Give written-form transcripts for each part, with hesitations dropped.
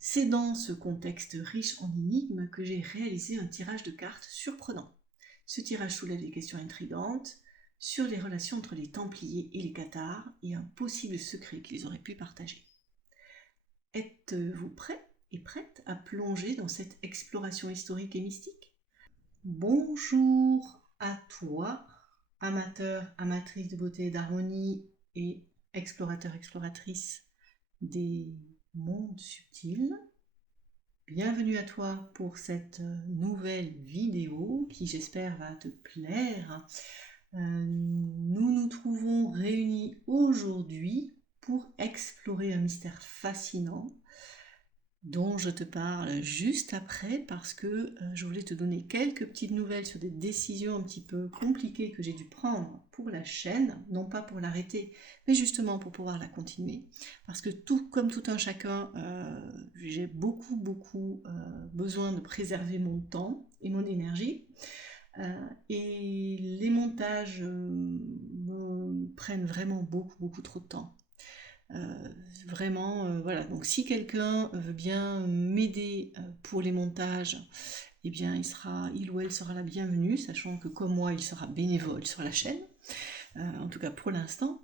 C'est dans ce contexte riche en énigmes que j'ai réalisé un tirage de cartes surprenant. Ce tirage soulève des questions intrigantes sur les relations entre les Templiers et les Cathars et un possible secret qu'ils auraient pu partager. Êtes-vous prêts et prêtes à plonger dans cette exploration historique et mystique? Bonjour à toi, amateur, amatrice de beauté et d'harmonie et explorateur, exploratrice des mondes subtils. Bienvenue à toi pour cette nouvelle vidéo qui j'espère va te plaire. Nous nous trouvons réunis aujourd'hui pour explorer un mystère fascinant dont je te parle juste après parce que je voulais te donner quelques petites nouvelles sur des décisions un petit peu compliquées que j'ai dû prendre pour la chaîne, non pas pour l'arrêter, mais justement pour pouvoir la continuer. Parce que tout comme tout un chacun, j'ai beaucoup besoin de préserver mon temps et mon énergie. Et les montages me prennent vraiment beaucoup trop de temps. Voilà, donc si quelqu'un veut bien m'aider pour les montages, eh bien il ou elle sera la bienvenue, sachant que comme moi il sera bénévole sur la chaîne, en tout cas pour l'instant.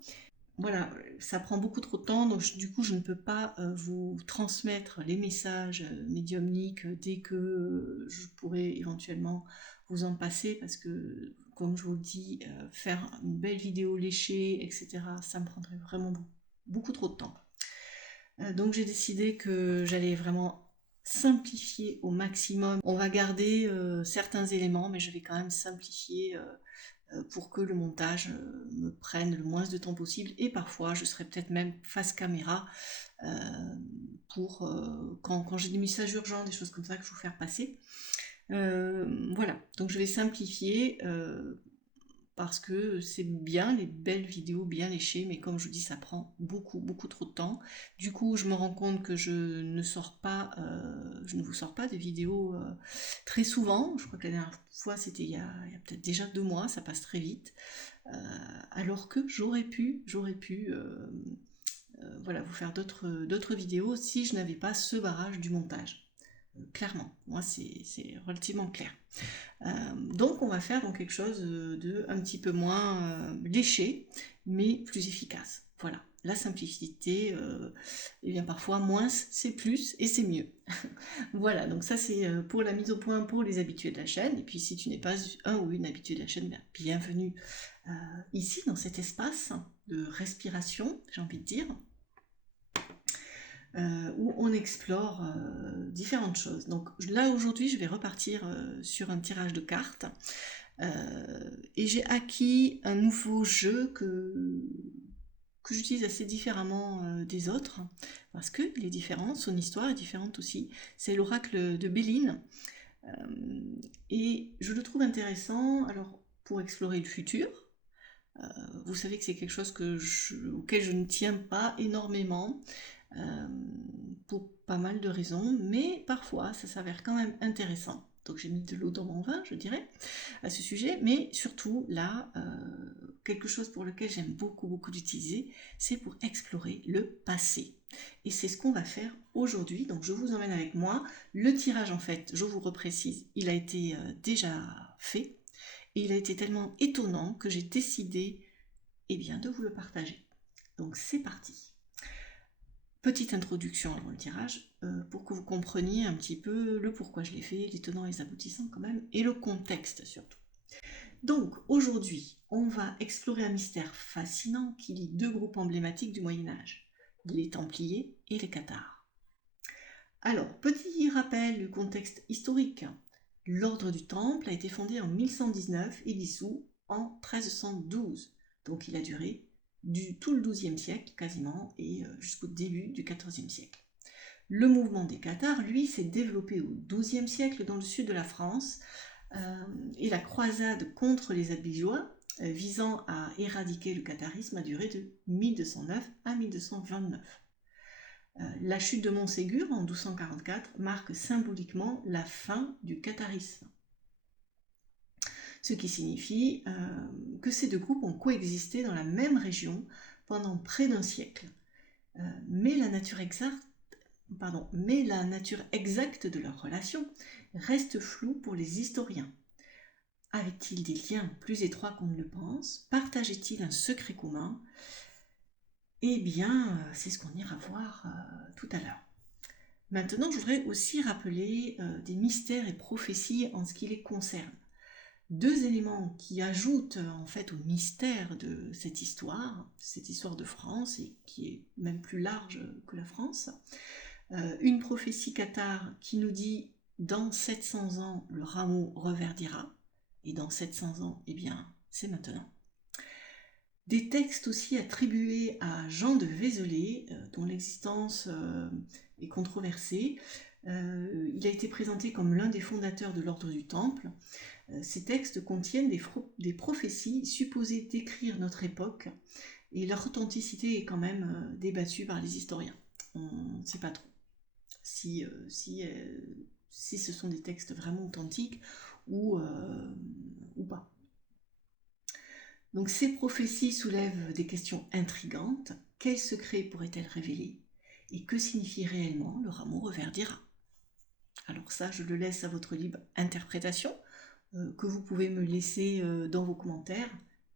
Voilà, ça prend beaucoup trop de temps, donc du coup je ne peux pas vous transmettre les messages médiumniques dès que je pourrai éventuellement vous en passer, parce que comme je vous le dis, faire une belle vidéo léchée, etc., ça me prendrait vraiment beaucoup trop de temps. Donc j'ai décidé que j'allais vraiment simplifier au maximum. On va garder certains éléments, mais je vais quand même simplifier pour que le montage me prenne le moins de temps possible. Et parfois, je serai peut-être même face caméra pour quand j'ai des messages urgents, des choses comme ça que je veux faire passer. Voilà, donc je vais simplifier parce que c'est bien les belles vidéos bien léchées, mais comme je vous dis, ça prend beaucoup trop de temps. Du coup, je me rends compte que je ne vous sors pas des vidéos très souvent. Je crois que la dernière fois, c'était il y a peut-être déjà 2 mois, ça passe très vite. Alors que j'aurais pu voilà, vous faire d'autres vidéos si je n'avais pas ce barrage du montage. Clairement, moi c'est relativement clair. Donc on va faire donc quelque chose de un petit peu moins léché, mais plus efficace. Voilà, la simplicité, et bien parfois moins c'est plus et c'est mieux. Voilà, donc ça c'est pour la mise au point pour les habitués de la chaîne. Et puis si tu n'es pas un ou une habituée de la chaîne, bien, bienvenue ici dans cet espace de respiration, j'ai envie de dire. Où on explore différentes choses. Donc là aujourd'hui je vais repartir sur un tirage de cartes et j'ai acquis un nouveau jeu que j'utilise assez différemment des autres parce qu'il est différent, son histoire est différente aussi. C'est l'oracle de Béline et je le trouve intéressant alors pour explorer le futur. Vous savez que c'est quelque chose auquel je ne tiens pas énormément pour pas mal de raisons, mais parfois ça s'avère quand même intéressant. Donc j'ai mis de l'eau dans mon vin, je dirais, à ce sujet, mais surtout là, quelque chose pour lequel j'aime beaucoup l'utiliser, c'est pour explorer le passé. Et c'est ce qu'on va faire aujourd'hui, donc je vous emmène avec moi. Le tirage en fait, je vous reprécise, il a été déjà fait, et il a été tellement étonnant que j'ai décidé bien, de vous le partager. Donc c'est parti. Petite introduction avant le tirage, pour que vous compreniez un petit peu le pourquoi je l'ai fait, les tenants et les aboutissants quand même, et le contexte surtout. Donc aujourd'hui, on va explorer un mystère fascinant qui lie 2 groupes emblématiques du Moyen-Âge, les Templiers et les Cathars. Alors, petit rappel du contexte historique. L'ordre du Temple a été fondé en 1119 et dissous en 1312. Donc il a duré tout le XIIe siècle quasiment et jusqu'au début du XIVe siècle. Le mouvement des Cathars, lui, s'est développé au XIIe siècle dans le sud de la France et la croisade contre les Albigeois visant à éradiquer le catharisme a duré de 1209 à 1229. La chute de Montségur en 1244 marque symboliquement la fin du catharisme. Ce qui signifie que ces 2 groupes ont coexisté dans la même région pendant près d'1 siècle. Mais la nature exacte mais la nature exacte de leur relation reste floue pour les historiens. Avaient-ils des liens plus étroits qu'on ne le pense? Partageaient-ils un secret commun? Eh bien, c'est ce qu'on ira voir tout à l'heure. Maintenant, je voudrais aussi rappeler des mystères et prophéties en ce qui les concerne. Deux éléments qui ajoutent en fait au mystère de cette histoire de France, et qui est même plus large que la France. Une prophétie cathare qui nous dit « dans 700 ans, le rameau reverdira », et dans 700 ans, eh bien, c'est maintenant. Des textes aussi attribués à Jean de Vézelay, dont l'existence est controversée. Il a été présenté comme l'un des fondateurs de l'ordre du Temple. Ces textes contiennent des prophéties supposées décrire notre époque, et leur authenticité est quand même débattue par les historiens. On ne sait pas trop si ce sont des textes vraiment authentiques ou pas. Donc ces prophéties soulèvent des questions intrigantes. Quels secrets pourraient-elles révéler? Et que signifie réellement le rameau reverdira? Alors ça, je le laisse à votre libre interprétation, que vous pouvez me laisser dans vos commentaires.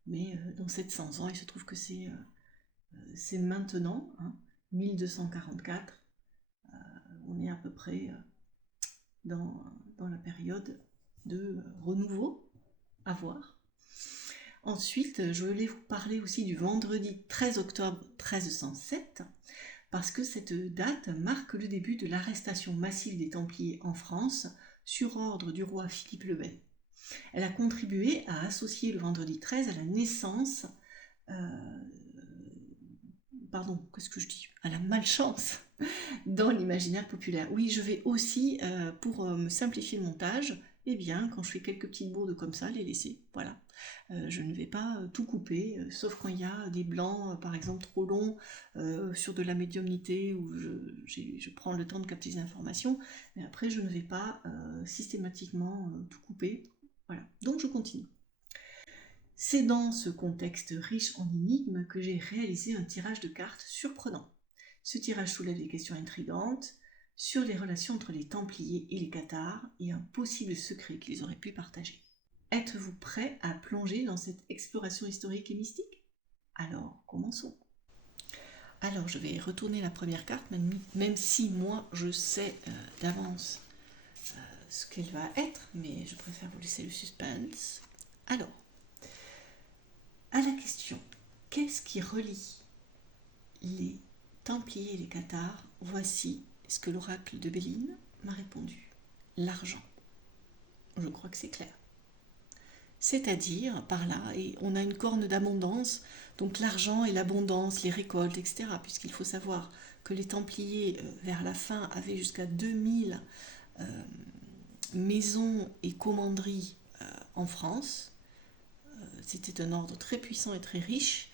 Mais dans 700 ans, il se trouve que c'est maintenant, 1244. On est à peu près dans la période de renouveau à voir. Ensuite, je voulais vous parler aussi du vendredi 13 octobre 1307, parce que cette date marque le début de l'arrestation massive des Templiers en France sur ordre du roi Philippe le Bel. Elle a contribué à associer le vendredi 13 à la naissance, à la malchance dans l'imaginaire populaire. Oui, je vais aussi, pour me simplifier le montage, eh bien, quand je fais quelques petites bourdes comme ça, les laisser, voilà. Je ne vais pas tout couper, sauf quand il y a des blancs, par exemple, trop longs, sur de la médiumnité, où je prends le temps de capter les informations, mais après, je ne vais pas systématiquement tout couper. Voilà, donc je continue. C'est dans ce contexte riche en énigmes que j'ai réalisé un tirage de cartes surprenant. Ce tirage soulève des questions intrigantes sur les relations entre les Templiers et les Cathars et un possible secret qu'ils auraient pu partager. Êtes-vous prêts à plonger dans cette exploration historique et mystique? Alors, commençons. Alors, je vais retourner la première carte, même si moi, je sais d'avance ce qu'elle va être, mais je préfère vous laisser le suspense. Alors, à la question « Qu'est-ce qui relie les Templiers et les Cathars ?» Voici ce que l'oracle de Béline m'a répondu. L'argent. Je crois que c'est clair. C'est-à-dire, par là, et on a une corne d'abondance, donc l'argent et l'abondance, les récoltes, etc. Puisqu'il faut savoir que les Templiers, vers la fin, avaient jusqu'à 2000 maisons et commanderies en France. C'était un ordre très puissant et très riche,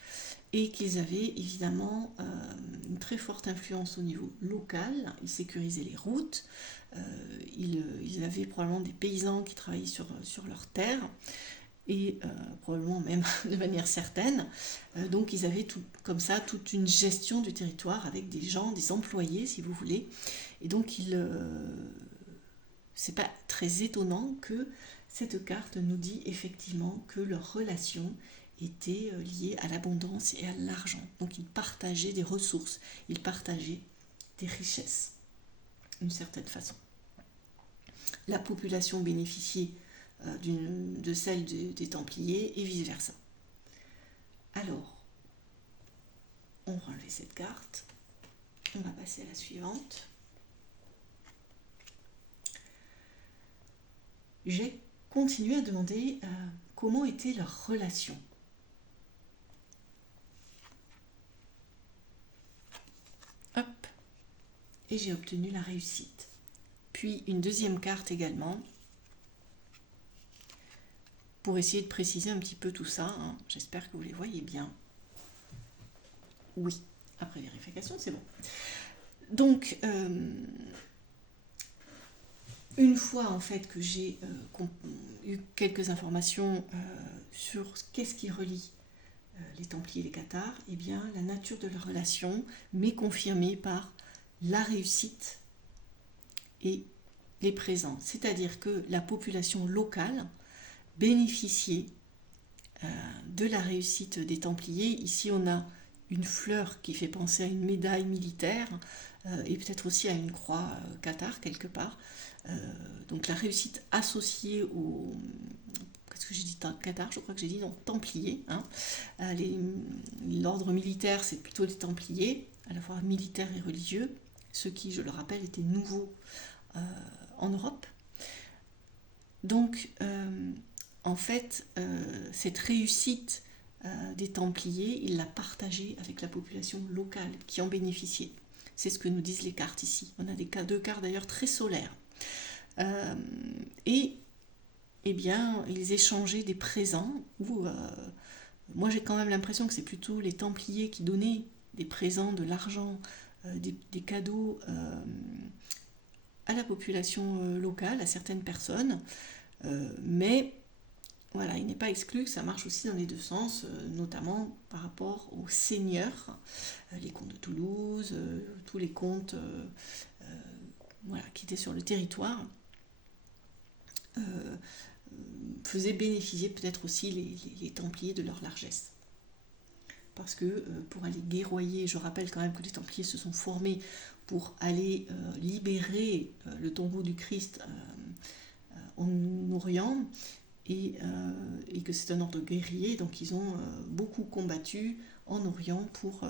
et qu'ils avaient évidemment une très forte influence au niveau local. Ils sécurisaient les routes, ils avaient probablement des paysans qui travaillaient sur leurs terres, et probablement même de manière certaine. Donc ils avaient comme ça toute une gestion du territoire avec des gens, des employés si vous voulez. Et donc c'est pas très étonnant que cette carte nous dit effectivement que leur relation était liée à l'abondance et à l'argent. Donc ils partageaient des ressources, ils partageaient des richesses, d'une certaine façon. La population bénéficiait de celle des Templiers et vice-versa. Alors, on va enlever cette carte, on va passer à la suivante. J'ai continué à demander comment était leur relation. Hop, et j'ai obtenu la réussite. Puis une deuxième carte également, pour essayer de préciser un petit peu tout ça. J'espère que vous les voyez bien. Oui, après vérification, c'est bon. Donc, une fois en fait que j'ai eu quelques informations sur qu'est-ce qui relie les Templiers et les Cathars, eh bien la nature de leur relation m'est confirmée par la réussite et les présents. C'est-à-dire que la population locale bénéficiait de la réussite des Templiers. Ici, on a une fleur qui fait penser à une médaille militaire et peut-être aussi à une croix cathare quelque part. Donc la réussite associée au... Qu'est-ce que j'ai dit, cathare, je crois que j'ai dit, non, Templiers. Hein. L'ordre militaire, c'est plutôt les Templiers, à la fois militaires et religieux, ceux qui, je le rappelle, étaient nouveaux en Europe. Donc, en fait, cette réussite des Templiers, ils la partageaient avec la population locale qui en bénéficiait. C'est ce que nous disent les cartes ici. On a deux cartes d'ailleurs très solaires. Et eh bien, ils échangeaient des présents où moi j'ai quand même l'impression que c'est plutôt les Templiers qui donnaient des présents, de l'argent, des cadeaux à la population locale, à certaines personnes. Mais voilà, il n'est pas exclu que ça marche aussi dans les deux sens, notamment par rapport aux seigneurs, les comtes de Toulouse, tous les comtes voilà, qui étaient sur le territoire, faisaient bénéficier peut-être aussi les Templiers de leur largesse. Parce que pour aller guerroyer, je rappelle quand même que les Templiers se sont formés pour aller libérer le tombeau du Christ en Orient, et que c'est un ordre guerrier, donc ils ont beaucoup combattu en Orient pour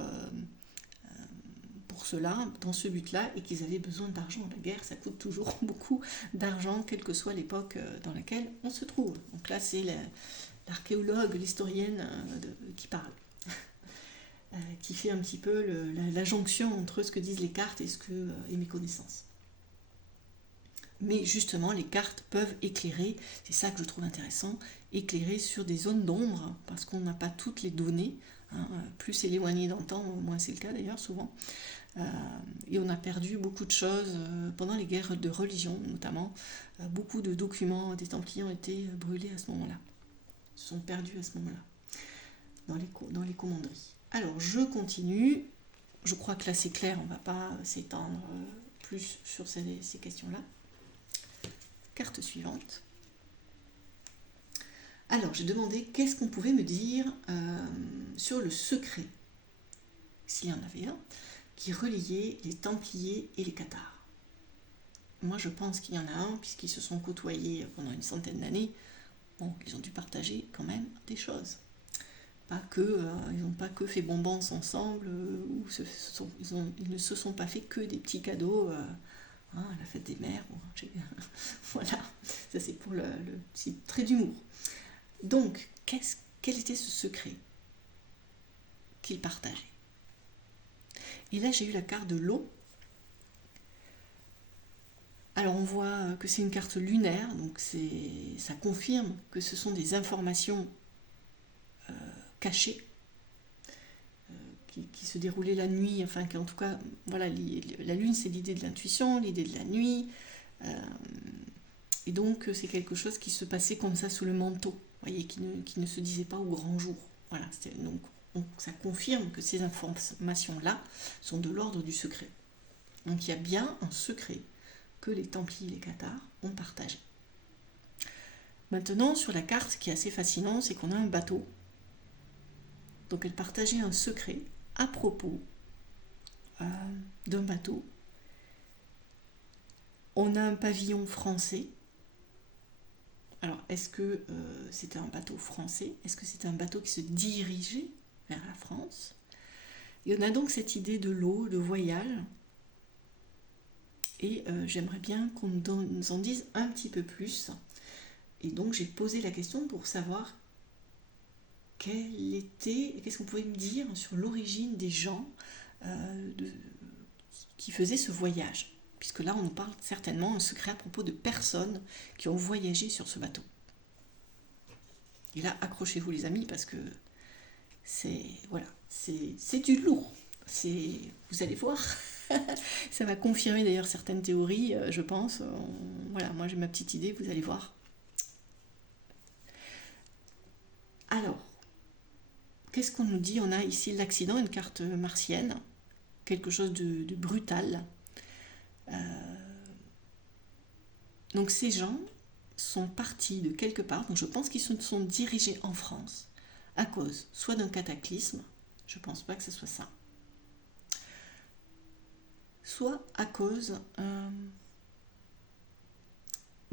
cela, dans ce but-là, et qu'ils avaient besoin d'argent. La guerre, ça coûte toujours beaucoup d'argent, quelle que soit l'époque dans laquelle on se trouve. Donc là, c'est l'archéologue, l'historienne qui parle, qui fait un petit peu la jonction entre ce que disent les cartes et mes connaissances. Mais justement, les cartes peuvent éclairer, c'est ça que je trouve intéressant, éclairer sur des zones d'ombre, parce qu'on n'a pas toutes les données, hein, plus c'est éloigné dans le temps, moins c'est le cas d'ailleurs souvent, et on a perdu beaucoup de choses pendant les guerres de religion notamment, beaucoup de documents des Templiers ont été brûlés à ce moment-là, sont perdus à ce moment-là, dans les commanderies. Alors je continue, je crois que là c'est clair, on ne va pas s'étendre plus sur ces questions-là. Carte suivante. Alors, j'ai demandé qu'est-ce qu'on pouvait me dire sur le secret, s'il y en avait un, qui reliait les Templiers et les cathares. Moi, je pense qu'il y en a un, puisqu'ils se sont côtoyés pendant une centaine d'années. Bon, ils ont dû partager quand même des choses. Ils n'ont pas que fait bonbons ensemble, ou ils ne se sont pas fait que des petits cadeaux à la fête des mères. Voilà, ça c'est pour le petit trait d'humour. Donc, quel était ce secret qu'ils partageaient? Et là, j'ai eu la carte de l'eau. Alors, on voit que c'est une carte lunaire, donc ça confirme que ce sont des informations cachées qui se déroulaient la nuit, enfin, en tout cas, voilà, la lune, c'est l'idée de l'intuition, l'idée de la nuit, et donc c'est quelque chose qui se passait comme ça sous le manteau, vous voyez, qui ne se disait pas au grand jour. Voilà, donc ça confirme que ces informations-là sont de l'ordre du secret. Donc il y a bien un secret que les Templiers et les cathares ont partagé. Maintenant, sur la carte, qui est assez fascinant, c'est qu'on a un bateau. Donc elle partageait un secret à propos d'un bateau. On a un pavillon français. Alors, est-ce que c'était un bateau français? Est-ce que c'était un bateau qui se dirigeait vers la France? Et on a donc cette idée de l'eau, de voyage. Et j'aimerais bien qu'on nous en dise un petit peu plus. Et donc, j'ai posé la question pour savoir qu'est-ce qu'on pouvait me dire sur l'origine des gens qui faisaient ce voyage. Puisque là, on nous parle certainement d'un secret à propos de personnes qui ont voyagé sur ce bateau. Et là, accrochez-vous les amis, parce que c'est du lourd. Vous allez voir, ça va confirmer d'ailleurs certaines théories, je pense. Voilà, moi j'ai ma petite idée, vous allez voir. Alors, qu'est-ce qu'on nous dit? On a ici l'accident, une carte martienne, quelque chose de brutal. Donc ces gens sont partis de quelque part, donc je pense qu'ils se sont dirigés en France à cause soit d'un cataclysme, je pense pas que ce soit ça, soit à cause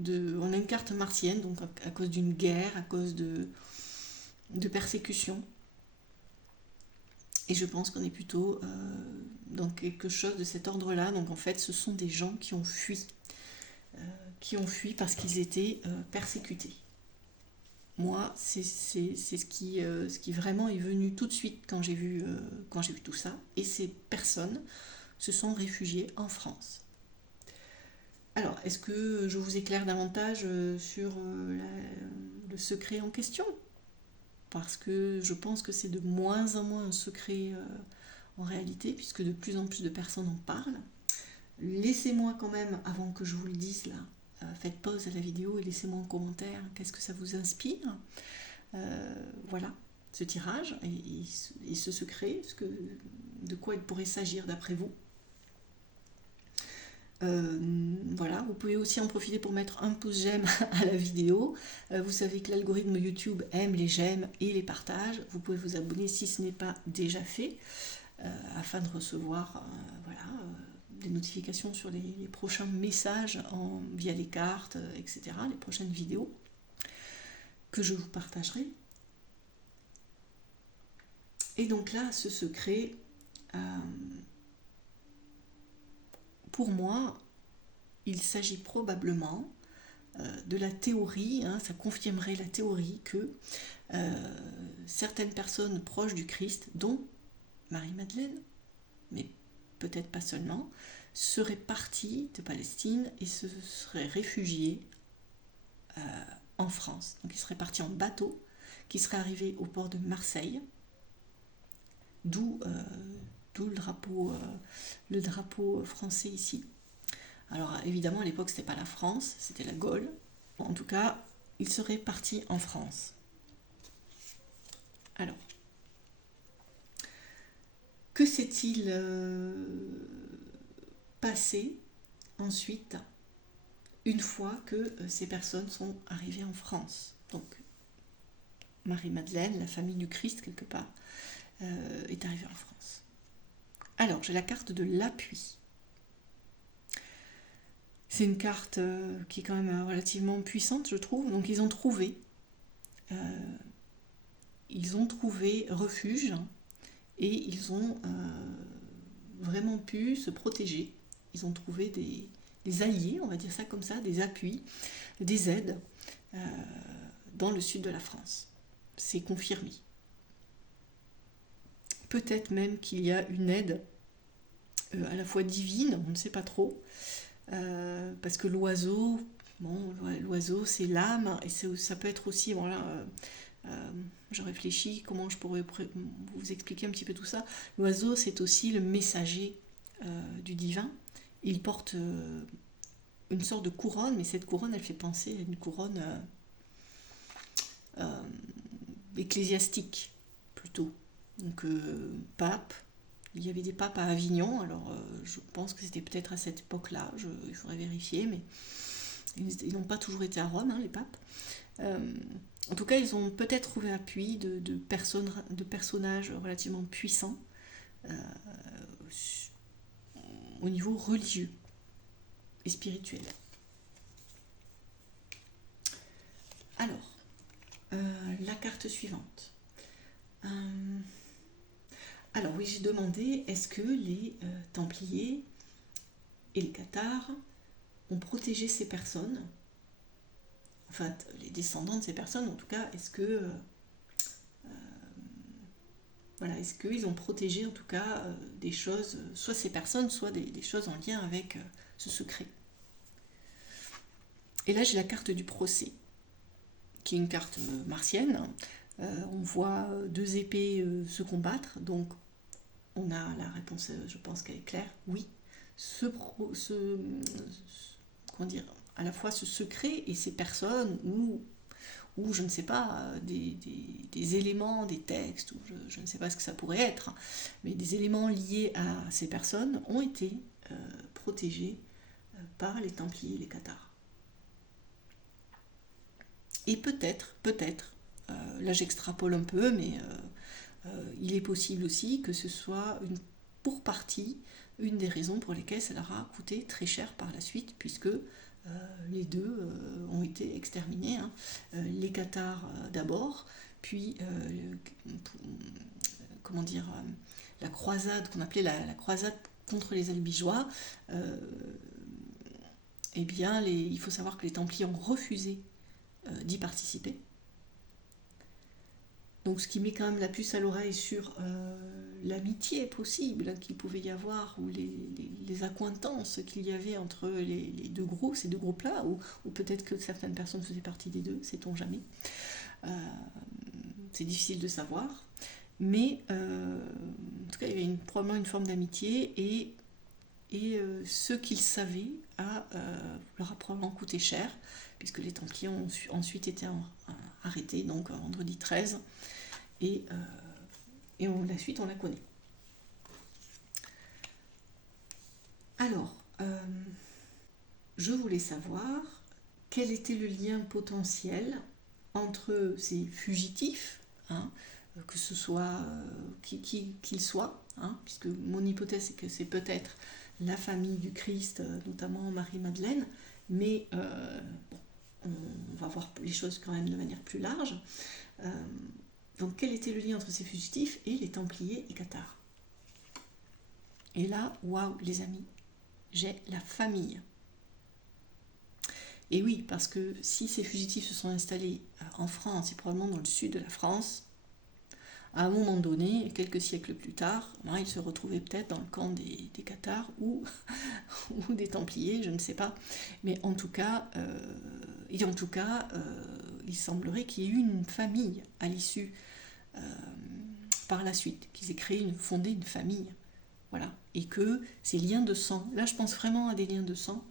on a une carte martienne, donc à cause d'une guerre, à cause de persécutions. Et je pense qu'on est plutôt dans quelque chose de cet ordre-là. Donc en fait, ce sont des gens qui ont fui parce qu'ils étaient persécutés. Moi, c'est ce qui vraiment est venu tout de suite quand j'ai vu tout ça. Et ces personnes se sont réfugiées en France. Alors, est-ce que je vous éclaire davantage sur le secret en question? Parce que je pense que c'est de moins en moins un secret en réalité, puisque de plus en plus de personnes en parlent. Laissez-moi quand même, avant que je vous le dise là, faites pause à la vidéo et laissez-moi en commentaire qu'est-ce que ça vous inspire. Voilà, ce tirage et ce secret, de quoi il pourrait s'agir d'après vous. Voilà, vous pouvez aussi en profiter pour mettre un pouce j'aime à la vidéo. Vous savez que l'algorithme YouTube aime les j'aime et les partages. Vous pouvez vous abonner si ce n'est pas déjà fait, afin de recevoir des notifications sur les prochains messages via les cartes, etc., les prochaines vidéos que je vous partagerai. Et donc là, ce secret, pour moi, il s'agit probablement de la théorie, ça confirmerait la théorie que certaines personnes proches du Christ, dont Marie-Madeleine, mais peut-être pas seulement, seraient parties de Palestine et se seraient réfugiées en France. Donc ils seraient partis en bateau, qui seraient arrivés au port de Marseille, d'où le drapeau français ici. Alors évidemment à l'époque c'était pas la France, c'était la Gaule. En tout cas, ils seraient partis en France. Alors, que s'est-il passé ensuite, une fois que ces personnes sont arrivées en France? Donc, Marie-Madeleine, la famille du Christ quelque part, est arrivée en France. Alors, j'ai la carte de l'appui. C'est une carte qui est quand même relativement puissante, je trouve. Donc ils ont trouvé refuge et ils ont vraiment pu se protéger. Ils ont trouvé des alliés, on va dire ça comme ça, des appuis, des aides dans le sud de la France. C'est confirmé. Peut-être même qu'il y a une aide à la fois divine, on ne sait pas trop, parce que l'oiseau, l'oiseau c'est l'âme, et ça peut être aussi, je réfléchis comment je pourrais vous expliquer un petit peu tout ça. L'oiseau c'est aussi le messager du divin. Il porte une sorte de couronne, mais cette couronne elle fait penser à une couronne ecclésiastique plutôt. Donc pape. Il y avait des papes à Avignon, alors je pense que c'était peut-être à cette époque-là, il faudrait vérifier, mais ils n'ont pas toujours été à Rome, les papes. En tout cas, ils ont peut-être trouvé appui de personnages relativement puissants au niveau religieux et spirituel. Alors, la carte suivante. Alors oui, j'ai demandé, est-ce que les Templiers et les Cathars ont protégé ces personnes, enfin les descendants de ces personnes en tout cas, est-ce qu'ils ont protégé en tout cas des choses, soit ces personnes, soit des choses en lien avec ce secret. Et là j'ai la carte du procès, qui est une carte martienne. On voit deux épées se combattre, donc on a la réponse, je pense qu'elle est claire, oui. À la fois ce secret et ces personnes ou je ne sais pas, des éléments, des textes, ou je ne sais pas ce que ça pourrait être, mais des éléments liés à ces personnes ont été protégés par les Templiers et les Cathars. Et peut-être, là j'extrapole un peu, mais il est possible aussi que ce soit pour partie une des raisons pour lesquelles ça leur a coûté très cher par la suite, puisque les deux ont été exterminés, hein. Les Cathares d'abord, puis comment dire, la croisade qu'on appelait la croisade contre les Albigeois. Eh bien, il faut savoir que les Templiers ont refusé d'y participer. Donc ce qui met quand même la puce à l'oreille sur l'amitié possible qu'il pouvait y avoir, ou les accointances qu'il y avait entre les deux groupes, ces deux groupes-là, ou peut-être que certaines personnes faisaient partie des deux, sait-on jamais. C'est difficile de savoir. Mais en tout cas, il y avait probablement une forme d'amitié, et ce qu'ils savaient leur a probablement coûté cher, puisque les Templiers ont ensuite été arrêtés, donc vendredi 13, et la suite on la connaît. Alors, je voulais savoir quel était le lien potentiel entre ces fugitifs, hein, que ce soit qu'ils soient, hein, puisque mon hypothèse c'est que c'est peut-être la famille du Christ, notamment Marie-Madeleine, mais bon, on va voir les choses quand même de manière plus large. Donc quel était le lien entre ces fugitifs et les Templiers et Cathars? Et là, waouh les amis, j'ai la famille. Et oui, parce que si ces fugitifs se sont installés en France, et probablement dans le sud de la France, à un moment donné, quelques siècles plus tard, ils se retrouvaient peut-être dans le camp des Cathares ou des Templiers, je ne sais pas. Mais en tout cas, il semblerait qu'il y ait eu une famille à l'issue par la suite, qu'ils aient fondé une famille. Voilà. Et que ces liens de sang, là je pense vraiment à des liens de sang,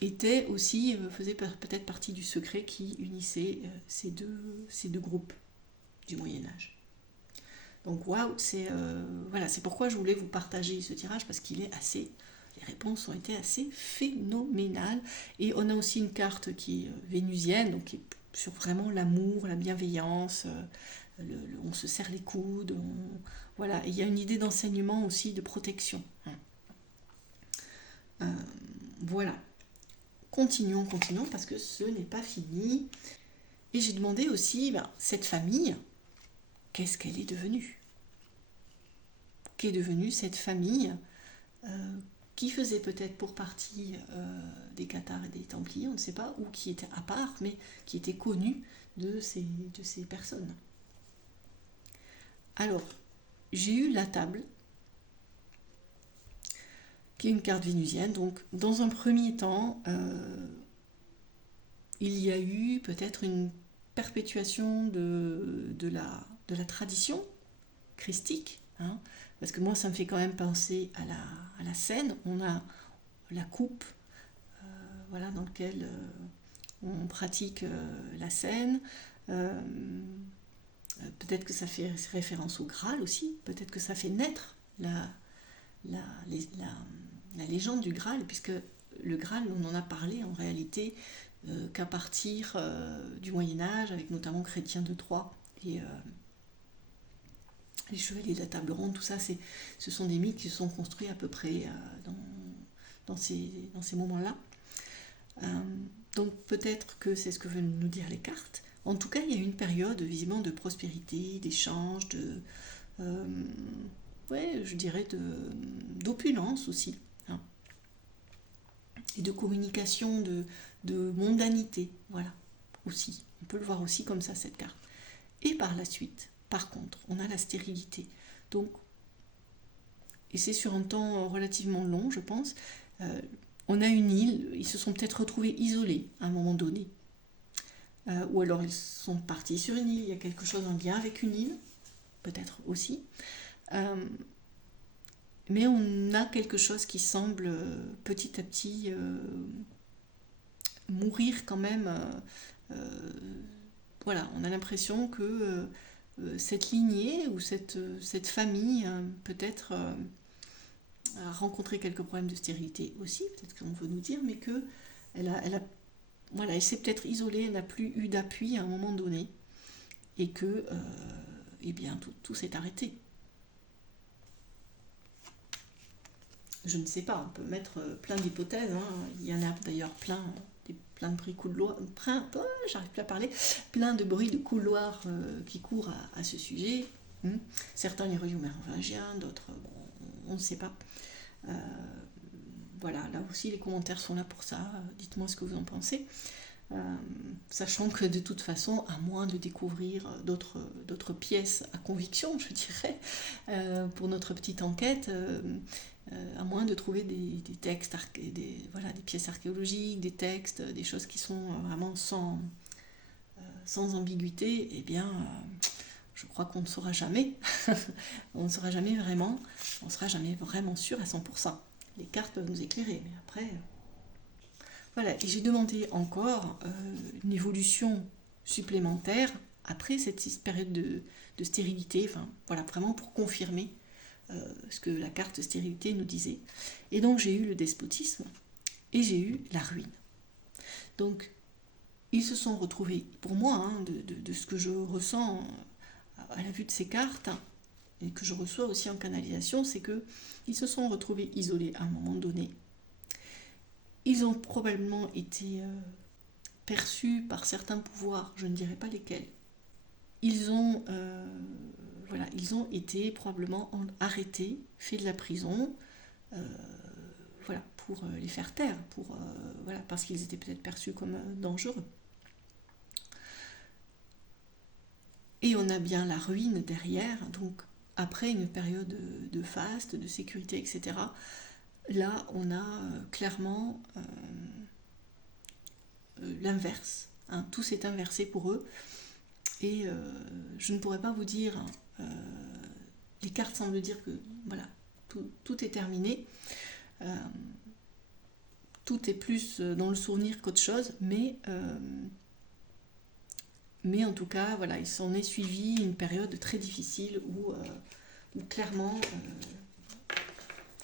faisaient peut-être partie du secret qui unissait ces deux groupes du Moyen-Âge. Donc waouh, c'est pourquoi je voulais vous partager ce tirage, parce qu'il est les réponses ont été assez phénoménales. Et on a aussi une carte qui est vénusienne, donc qui est sur vraiment l'amour, la bienveillance, on se serre les coudes, voilà. Et il y a une idée d'enseignement aussi, de protection. Voilà. Continuons, parce que ce n'est pas fini. Et j'ai demandé aussi, cette famille, qu'est-ce qu'elle est devenue? Qu'est devenue cette famille qui faisait peut-être pour partie des Cathars et des Templiers, on ne sait pas, ou qui était à part, mais qui était connue de ces personnes. Alors, j'ai eu la table, qui est une carte vénusienne. Donc, dans un premier temps, il y a eu peut-être une perpétuation de la tradition christique, hein, parce que moi, ça me fait quand même penser à la scène. On a la coupe, voilà, dans laquelle on pratique la scène. Peut-être que ça fait référence au Graal aussi. Peut-être que ça fait naître la légende du Graal, puisque le Graal, on en a parlé en réalité qu'à partir du Moyen-Âge, avec notamment Chrétien de Troyes et les chevaliers de la table ronde, tout ça, ce sont des mythes qui se sont construits à peu près dans ces moments-là. Donc peut-être que c'est ce que veulent nous dire les cartes. En tout cas, il y a une période visiblement de prospérité, d'échange, je dirais d'opulence aussi, hein, et de communication, de mondanité, voilà, aussi. On peut le voir aussi comme ça, cette carte. Et par la suite, par contre, on a la stérilité. Donc, et c'est sur un temps relativement long, je pense, on a une île, ils se sont peut-être retrouvés isolés à un moment donné. Ou alors ils sont partis sur une île, il y a quelque chose en lien avec une île, peut-être aussi. Mais on a quelque chose qui semble petit à petit mourir quand même. Voilà, on a l'impression que cette lignée ou cette famille peut-être a rencontré quelques problèmes de stérilité aussi, peut-être qu'on veut nous dire, mais que voilà, elle s'est peut-être isolée, elle n'a plus eu d'appui à un moment donné, et que eh bien, tout s'est arrêté. Je ne sais pas, on peut mettre plein d'hypothèses, hein. Il y en a d'ailleurs plein de bruits couloirs, j'arrive plus à parler, plein de bruits de couloirs qui courent à ce sujet. Certains les relient au mérovingien, d'autres, on ne sait pas. Voilà, là aussi les commentaires sont là pour ça, dites-moi ce que vous en pensez. Sachant que de toute façon, à moins de découvrir d'autres pièces à conviction, je dirais, pour notre petite enquête, à moins de trouver des textes, des pièces archéologiques, des textes, des choses qui sont vraiment sans ambiguïté, eh bien, je crois qu'on ne saura jamais. On ne saura jamais vraiment, on ne sera jamais vraiment sûr à 100%. Les cartes peuvent nous éclairer, mais après... Voilà, et j'ai demandé encore une évolution supplémentaire après cette période de stérilité, enfin voilà, vraiment pour confirmer ce que la carte stérilité nous disait. Et donc j'ai eu le despotisme et j'ai eu la ruine. Donc ils se sont retrouvés, pour moi, hein, de ce que je ressens à la vue de ces cartes, et que je reçois aussi en canalisation, c'est qu'ils se sont retrouvés isolés à un moment donné. Ils ont probablement été perçus par certains pouvoirs, je ne dirais pas lesquels. Ils ont été probablement arrêtés, fait de la prison, pour les faire taire, parce qu'ils étaient peut-être perçus comme dangereux. Et on a bien la ruine derrière, donc après une période de faste, de sécurité, etc., là, on a clairement l'inverse. Hein, tout s'est inversé pour eux. Et je ne pourrais pas vous dire, les cartes semblent dire que voilà, tout est terminé. Tout est plus dans le souvenir qu'autre chose, mais en tout cas, voilà, il s'en est suivi une période très difficile où clairement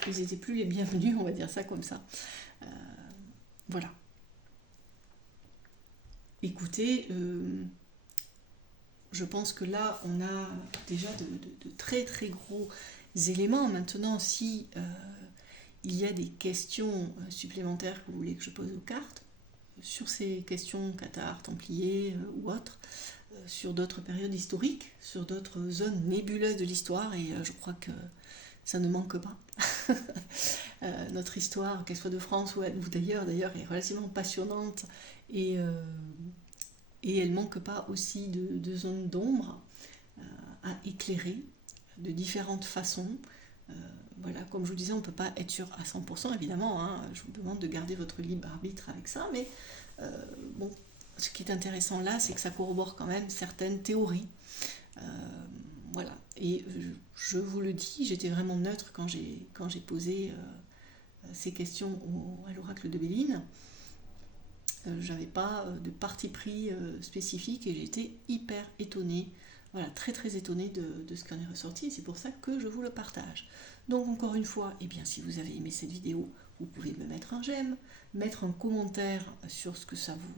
ils n'étaient plus les bienvenus, on va dire ça comme ça. Voilà. Écoutez, je pense que là, on a déjà de très très gros éléments. Maintenant, si il y a des questions supplémentaires que vous voulez que je pose aux cartes, sur ces questions cathares, templiers ou autres, sur d'autres périodes historiques, sur d'autres zones nébuleuses de l'histoire, et je crois que ça ne manque pas. Notre histoire, qu'elle soit de France ou d'ailleurs, est relativement passionnante, et elle ne manque pas aussi de zones d'ombre à éclairer de différentes façons. Voilà, comme je vous disais, on ne peut pas être sûr à 100%, évidemment, hein, je vous demande de garder votre libre arbitre avec ça, mais bon, ce qui est intéressant là, c'est que ça corrobore quand même certaines théories. Voilà, et je vous le dis, j'étais vraiment neutre quand j'ai posé ces questions à l'oracle de Béline. J'avais pas de parti pris spécifique et j'étais hyper étonnée, voilà, très très étonnée de ce qui en est ressorti, et c'est pour ça que je vous le partage. Donc encore une fois, eh bien, si vous avez aimé cette vidéo, vous pouvez me mettre un j'aime, mettre un commentaire sur ce que ça vous...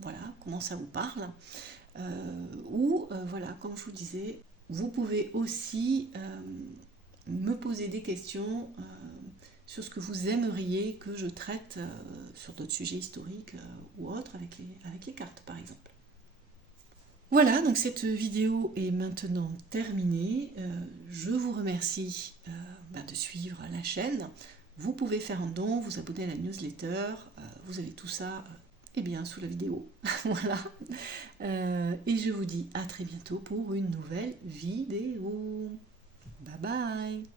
Voilà, comment ça vous parle. Ou, voilà, comme je vous disais, vous pouvez aussi me poser des questions sur ce que vous aimeriez que je traite sur d'autres sujets historiques ou autres avec les cartes, par exemple. Voilà, donc cette vidéo est maintenant terminée. Je vous remercie de suivre la chaîne. Vous pouvez faire un don, vous abonner à la newsletter. Vous avez tout ça sous la vidéo. Voilà. Et je vous dis à très bientôt pour une nouvelle vidéo. Bye bye.